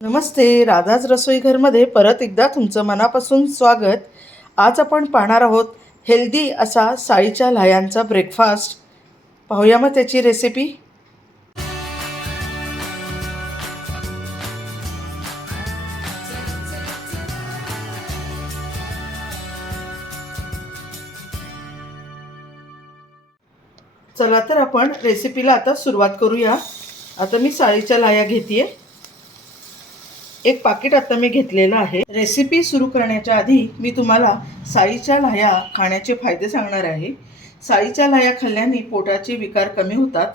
नमस्ते राधाज रसोईघरमध्ये परत एकदा तुमचं मनापासून स्वागत. आज आपण पाहणार आहोत हेल्दी असा साळीच्या लाह्यांचा ब्रेकफास्ट. पाहूया मग त्याची रेसिपी. चला तर आपण रेसिपीला आता सुरुवात करूया. आता मी साळीच्या लाह्या घेते एक पाकिट आता मी घेतलेलं आहे. रेसिपी सुरू करण्याच्या आधी मी तुम्हाला साळीच्या लाह्या खाण्याचे फायदे सांगणार आहे. साळीच्या लाह्या खाल्ल्याने पोटाचे विकार कमी होतात.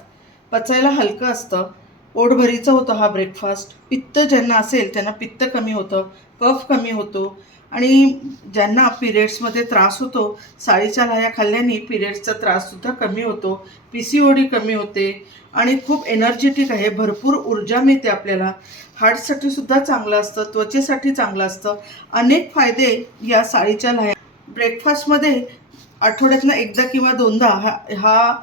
पचायला हलकं असतं. पोटभरीचं होतं हा ब्रेकफास्ट पित्त ज्यांना असेल त्यांना पित्त कमी होतं कफ कमी होतो. आणि ज्यांना पिरियड्समध्ये त्रास होतो साळीच्या लाह्या खाल्ल्याने पिरियड्सचा त्राससुद्धा कमी होतो पी सी ओ डी कमी होते आणि खूप एनर्जेटिक आहे भरपूर ऊर्जा मिळते आपल्याला. हार्टसाठी सुद्धा चांगलं असतं त्वचेसाठी चांगलं असतं. अनेक फायदे या साळीच्या लाह्या. ब्रेकफास्टमध्ये आठवड्यातनं एकदा किंवा दोनदा हा हा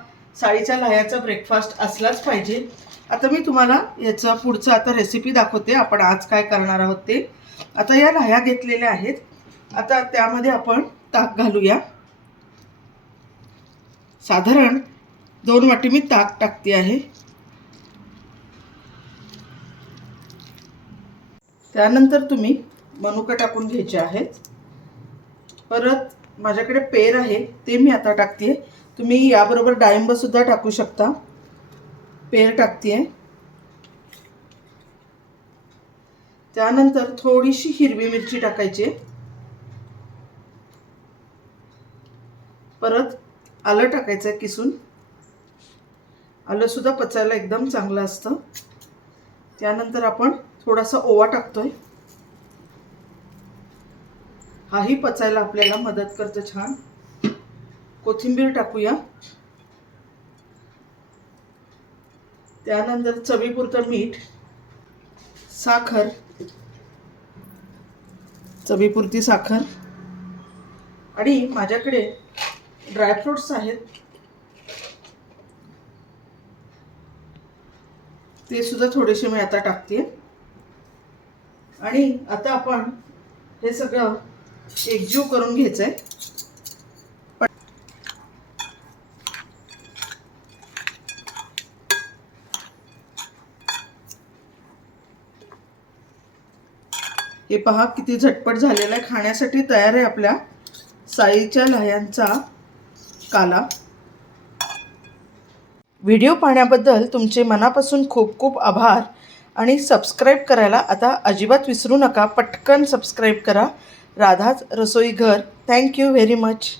साळीच्या लाह्याचा ब्रेकफास्ट असलाच पाहिजे. आता मी तुम्हाला याचं पुढचं आता रेसिपी दाखवते. आपण आज काय करणार आहोत ते. आता या राह्या घेतलेल्या आहेत. आता त्यामध्ये आपण ताक घालूया. साधारण दोन वाटी मी ताक टाकते आहे. त्यानंतर तुम्ही मनुका टाकून घ्यायचे आहेत. परत माझ्याकडे पेर आहे ते मी आता टाकते. तुम्ही याबरोबर डाळिंबसुद्धा टाकू शकता. पेर टाकते त्यानंतर थोडीशी हिरवी मिरची टाकायची. परत आलं टाकायचं आहे किसून आलंसुद्धा पचायला एकदम चांगलं असतं. त्यानंतर आपण थोडासा ओवा टाकतोय. हाही पचायला आपल्याला मदत करतो छान. कोथिंबीर टाकूया. त्यानंतर चवीपुरतं मीठ साखर चवीपुरती साखर आणि माझ्याकडे ड्रायफ्रुट्स आहेत. ते सुद्धा थोडेसे मी आता टाकते. आणि आता आपण हे सगळं एकजीव करून घ्यायचं आहे हे पहा किती झटपट झालेलं आहे. खाण्यासाठी तयार आहे आपल्या साईच्या लह्यांचा काला. व्हिडिओ पाहण्याबद्दल तुमचे मनापासून खूप खूप आभार आणि सबस्क्राईब करायला आता अजिबात विसरू नका. पटकन सबस्क्राईब करा. राधाच रसोई घर थँक्यू व्हेरी मच.